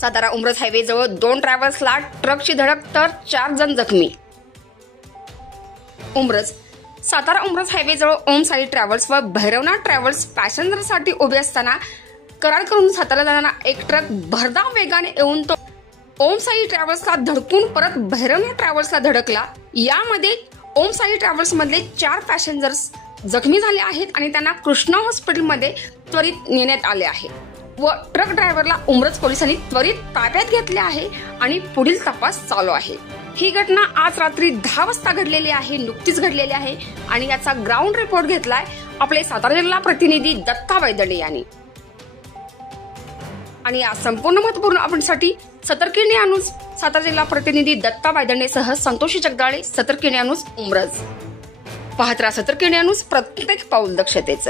Satara Umraj highway जवळ 2 ट्रॅव्हल्सला ट्रकची धडक तर 4 जण जखमी. उमरज सातारा उमरज हायवे जवळ ओम साई ट्रॅव्हल्स व भैरवनाथ ट्रॅव्हल्स पॅसेंजरसाठी उभे असताना कराड करून सातारा जाणारा एक ट्रक भरधाव वेगाने येऊन तो ओम साई ट्रॅव्हल्सला धडकून परत भैरवनाथ ट्रॅव्हल्सला धडकला. यामध्ये ओम साई ट्रॅव्हल्स मधले 4 पॅसेंजर्स जखमी झाले आहेत आणि त्यांना कृष्णा हॉस्पिटलमध्ये त्वरित नेण्यात आले आहे व ट्रक ड्रायव्हरला उमरज पोलिसांनी त्वरित ताब्यात घेतले आहे आणि पुढील तपास चालू आहे. ही घटना आज रात्री 10 वाजता घडलेली आहे, नुकतीच घडलेली आहे आणि याचा ग्राउंड रिपोर्ट घेतलाय आपले सातारा जिल्हा प्रतिनिधी दत्ता वैदडे यांनी. आणि या संपूर्ण महत्त्वपूर्ण अपडेटसाठी सतर्क न्यूज सातारा जिल्हा प्रतिनिधी दत्ता वैदडेसह संतोषी जगदाळे, सतर्क न्यूज उमरज. पाहत राहा सतर्क न्यूज, प्रत्येक पाऊल दक्षतेच.